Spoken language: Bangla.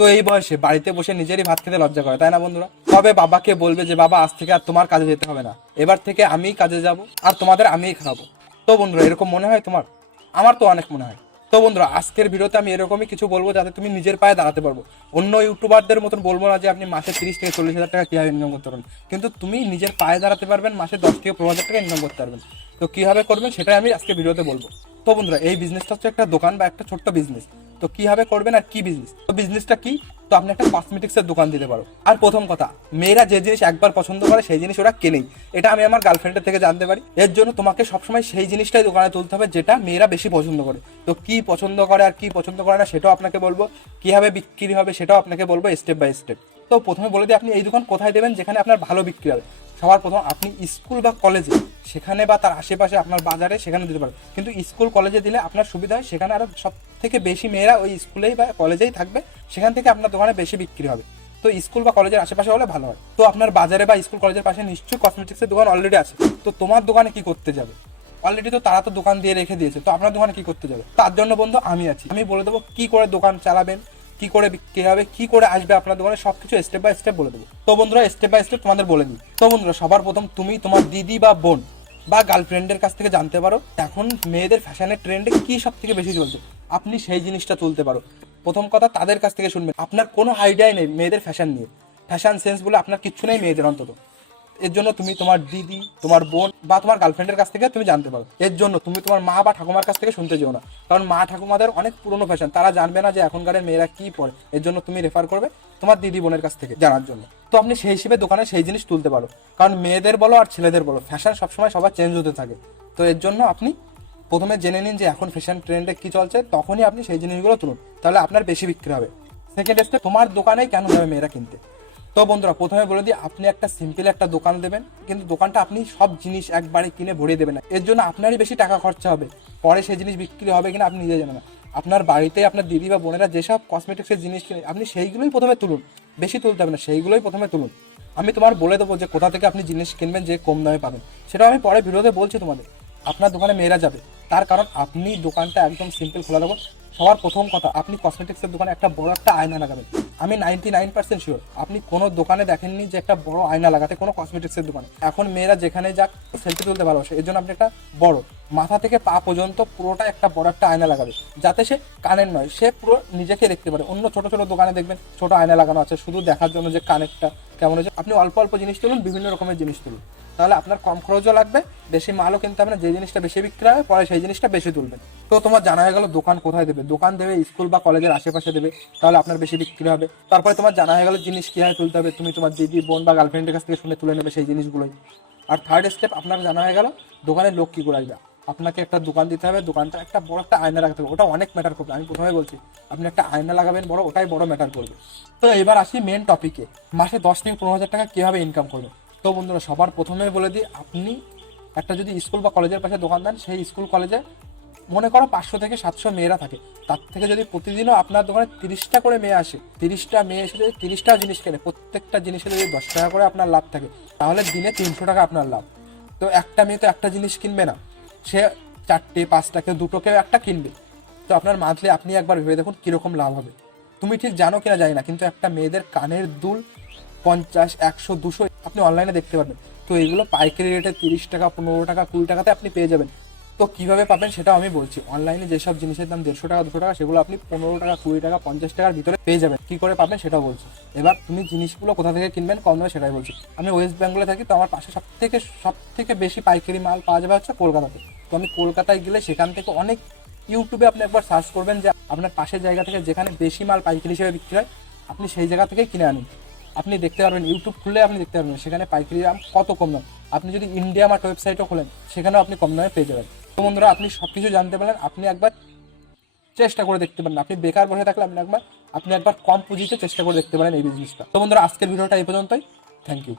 তো এই বয়সে বাড়িতে বসে নিজেরই ভাত খেতে লজ্জা করে, তাই না বন্ধুরা? কবে বাবাকে বলবে যে বাবা আজ থেকে আর তোমার কাজে যেতে হবে না, এবার থেকে আমিই কাজে যাব আর তোমাদের আমিই খাওয়াবো? তো বন্ধুরা এরকম মনে হয় তোমার? আমার তো অনেক মনে হয়। তো বন্ধুরা আজকের ভিডিওতে আমি এরকমই কিছু বলবো যাতে তুমি নিজের পায়ে দাঁড়াতে পারবো। অন্য ইউটিউবারদের মতন বলবো না যে আপনি মাসে 30 থেকে 40 হাজার টাকা কীভাবে ইনকাম করতে পারবেন, কিন্তু তুমি নিজের পায়ে দাঁড়াতে পারবেন, মাসে 10 থেকে 15 হাজার টাকা ইনকাম করতে পারবেন। তো কীভাবে করবেন সেটাই আমি আজকে ভিডিওতে বলবো। তো বন্ধুরা এই বিজনেসটা হচ্ছে একটা দোকান বা একটা ছোট্ট বিজনেস। তো কিভাবে করবেন আর কি বিজনেস, তো বিজনেসটা কি? তো আপনি একটা কসমেটিক্সের দোকান দিতে পারো। আর প্রথম কথা, মেয়েরা যে জিনিস একবার পছন্দ করে সেই জিনিস ওরা কেনেই, এটা আমি আমার গার্লফ্রেন্ডের থেকে জানতে পারি। এর জন্য তোমাকে সবসময় সেই জিনিসটাই দোকানে তুলতে হবে যেটা মেয়েরা বেশি পছন্দ করে। তো কি পছন্দ করে আর কি পছন্দ করে না সেটাও আপনাকে বলবো, কিভাবে বিক্রি হবে সেটাও আপনাকে বলবো স্টেপ বাই স্টেপ। তো প্রথমে বলে দিই, আপনি এই দোকান কোথায় দেবেন যেখানে আপনার ভালো বিক্রি হবে। সবার প্রথম আপনি স্কুল বা কলেজে, সেখানে বা তার আশেপাশে আপনার বাজারে সেখানে দিতে পারেন। কিন্তু স্কুল কলেজে দিলে আপনার সুবিধা হয়, সেখানে আরও সব থেকে বেশি মেয়েরা ওই স্কুলেই বা কলেজেই থাকবে, সেখান থেকে আপনার দোকানে বেশি বিক্রি হবে। তো স্কুল বা কলেজের আশেপাশে হলে ভালো হয়। তো আপনার বাজারে বা স্কুল কলেজের পাশে নিশ্চয়ই কসমেটিক্সের দোকান অলরেডি আছে। তো তোমার দোকানে কি করতে যাবে? অলরেডি তো তারা তো দোকান দিয়ে রেখে দিয়েছে, তো আপনার দোকানে কি করতে যাবে? তার জন্য বন্ধু আমি আছি, আমি বলে দেবো কি করে দোকান চালাবেন, কি করে বিক্রি হবে, কি করে আসবে আপনার দোকানে, সবকিছু স্টেপ বাই স্টেপ বলে দেবো। তো বন্ধুরা স্টেপ বাই স্টেপ তোমাদের বলে দিই। তো বন্ধুরা সবার প্রথম তুমি তোমার দিদি বা বোন বা গার্লফ্রেন্ডের কাছ থেকে জানতে পারো এখন মেয়েদের ফ্যাশনের ট্রেন্ডে কি সব থেকে বেশি চলছে, আপনি সেই জিনিসটা তুলতে পারো। প্রথম কথা তাদের কাছ থেকে শুনবেন, আপনার কোনো আইডিয়াই নেই মেয়েদের ফ্যাশন নিয়ে, ফ্যাশন সেন্স বলে আপনার কিচ্ছু নেই মেয়েদের অন্তত। এর জন্য তুমি তোমার দিদি, তোমার বোন বা তোমার গার্লফ্রেন্ডের কাছ থেকে তুমি জানতে পারো। এর জন্য তুমি তোমার মা বা ঠাকুমার কাছ থেকে শুনতে যেও না, কারণ মা ঠাকুমাদের অনেক পুরনো ফ্যাশন, তারা জানবে না যে এখনকার মেয়েরা কি পরে। এর জন্য তুমি রেফার করবে তোমার দিদি বোনের কাছ থেকে জানার জন্য। তো আপনি সেই হিসেবে দোকানে সেই জিনিস তুলতে পারো, কারণ মেয়েদের বলো আর ছেলেদের বলো ফ্যাশন সবসময় সবার চেঞ্জ হতে থাকে। তো এর জন্য আপনি প্রথমে জেনে নিন যে এখন ফ্যাশন ট্রেন্ডে কি চলছে, তখনই আপনি সেই জিনিসগুলো তুলুন, তাহলে আপনার বেশি বিক্রি হবে। সেকেন্ড স্টেপ, তোমার দোকানেই কেন যাবে মেয়েরা কিনতে? তো বন্ধুরা প্রথমে বলে দিই, আপনি একটা সিম্পল একটা দোকান দেবেন, কিন্তু দোকানটা আপনি সব জিনিস একবারে কিনে ভরিয়ে দেবেন না, এর জন্য আপনারই বেশি টাকা খরচা হবে। পরে সেই জিনিস বিক্রি হবে কিনা আপনি নিজে জানেন না। আপনার বাড়িতে আপনার দিদি বা বোনেরা যেসব কসমেটিক্সের জিনিস কিনে আপনি সেইগুলোই প্রথমে তুলুন, বেশি তুলতে হবে না, সেইগুলোই প্রথমে তুলুন। আমি তোমার বলে দেবো যে কোথা থেকে আপনি জিনিস কিনবেন যে কম দামে পাবেন, সেটাও আমি পরে ভিডিওতে বলছি তোমাদের। আপনার দোকানে মেয়েরা যাবে, তার কারণ আপনি দোকানটা একদম সিম্পল খোলা দেবো। সবার প্রথম কথা, আপনি কসমেটিক্সের দোকানে একটা বড় একটা আয়না লাগাবেন। আমি 99% শিওর আপনি কোনো দোকানে দেখেননি যে একটা বড় আয়না লাগাতে, কোনো কসমেটিক্সের দোকানে। এখন মেয়েরা যেখানে যাক সেলফি তুলতে ভালোবাসে, এর জন্য আপনি একটা বড় মাথা থেকে পা পর্যন্ত পুরোটা একটা বড় একটা আয়না লাগাবে, যাতে সে কানের নয়, সে পুরো নিজেকে দেখতে পারে। অন্য ছোট ছোট দোকানে দেখবেন ছোট আয়না লাগানো আছে শুধু দেখার জন্য যে কানেরটা কেমন হয়েছে। আপনি অল্প অল্প জিনিস তুলুন, বিভিন্ন রকমের জিনিস তুলুন, তাহলে আপনার কম খরচও লাগবে, বেশি মালও কিনতে হবে না। যে জিনিসটা বেশি বিক্রি হয় পরে সেই জিনিসটা বেশি তুলবেন। তো তোমার জানা হয়ে গেল দোকান কোথায় দেবে, দোকান দেবে স্কুল বা কলেজের আশেপাশে দেবে, তাহলে আপনার বেশি বিক্রি হবে। তারপরে তোমার জানা হয়ে গেল জিনিস কীভাবে তুলতে হবে, তুমি তোমার দিদি বোন বা গার্লফ্রেন্ডের কাছ থেকে শুনে তুলে নেবে সেই জিনিসগুলোই। আর থার্ড স্টেপ আপনার জানা হয়ে গেল দোকানের লোক কী করে আসবে। আপনাকে একটা দোকান দিতে হবে, দোকানটা একটা বড় একটা আয়না রাখতে হবে, ওটা অনেক ম্যাটার করবে। আমি প্রথমে বলছি আপনি একটা আয়না লাগাবেন বড়, ওটাই বড় ম্যাটার করবে। তো এবার আসি মেন টপিকে, মাসে 10 থেকে 15 হাজার টাকা কীভাবে ইনকাম করবেন। তো বন্ধুরা সবার প্রথমে বলে দিই, আপনি একটা যদি স্কুল বা কলেজের পাশে দোকান দেন, সেই স্কুল কলেজে মনে করো 500 থেকে 700 মেয়েরা থাকে, তার থেকে যদি প্রতিদিনও আপনার দোকানে 30টা করে মেয়ে আসে, 30টা মেয়ে এসে যদি 30টা জিনিস কেনে, প্রত্যেকটা জিনিসে যদি 10 টাকা করে আপনার লাভ থাকে, তাহলে দিনে 300 টাকা আপনার লাভ। তো একটা মেয়ে তো একটা জিনিস কিনবে না, সে 4টে 5টা, কেউ 2টো, কেউ একটা কিনবে। তো আপনার মান্থলি আপনি একবার ভেবে দেখুন কীরকম লাভ হবে। তুমি ঠিক জানো কিনা জানি না, কিন্তু একটা মেয়েদের কানের দুল 50, 100, 200 আপনি অনলাইনে দেখতে পারবেন। তো এইগুলো পাইকারি রেটে 30 টাকা, 15 টাকা, 20 টাকাতে আপনি পেয়ে যাবেন। তো কীভাবে পাবেন সেটাও আমি বলছি। অনলাইনে যেসব জিনিসের দাম 150 টাকা, 200 টাকা, সেগুলো আপনি 15 টাকা, 20 টাকা, 50 টাকার ভিতরে পেয়ে যাবেন। কী করে পাবেন সেটাও বলছি। এবার তুমি জিনিসগুলো কোথা থেকে কিনবেন কম দামে সেটাই বলছি। আমি ওয়েস্ট বেঙ্গলে থাকি, তো আমার পাশে সব থেকে বেশি পাইকারি মাল পাওয়া যাবে হচ্ছে কলকাতাতে। তো আমি কলকাতায় গেলে সেখান থেকে অনেক, ইউটিউবে আপনি একবার সার্চ করবেন যে আপনার পাশের জায়গা থেকে যেখানে বেশি মাল পাইকারি হিসেবে বিক্রি হয়, আপনি সেই জায়গা থেকেই কিনে আনুন। আপনি দেখতে পারবেন, ইউটিউব খুললে আপনি দেখতে পারবেন সেখানে পাইকারি দাম কত কম দাম। আপনি যদি ইন্ডিয়া মার্ট ওয়েবসাইটও খোলেন, সেখানেও আপনি কম দামে পেয়ে যাবেন। তো বন্ধুরা আপনি সব কিছু জানতে পারলেন, আপনি একবার চেষ্টা করে দেখতে পারেন। আপনি বেকার বসে থাকলে আপনি একবার কম পুঁজিতে চেষ্টা করে দেখতে পারেন এই বিজনেসটা। তো বন্ধুরা আজকের ভিডিওটা এই পর্যন্তই। Thank you.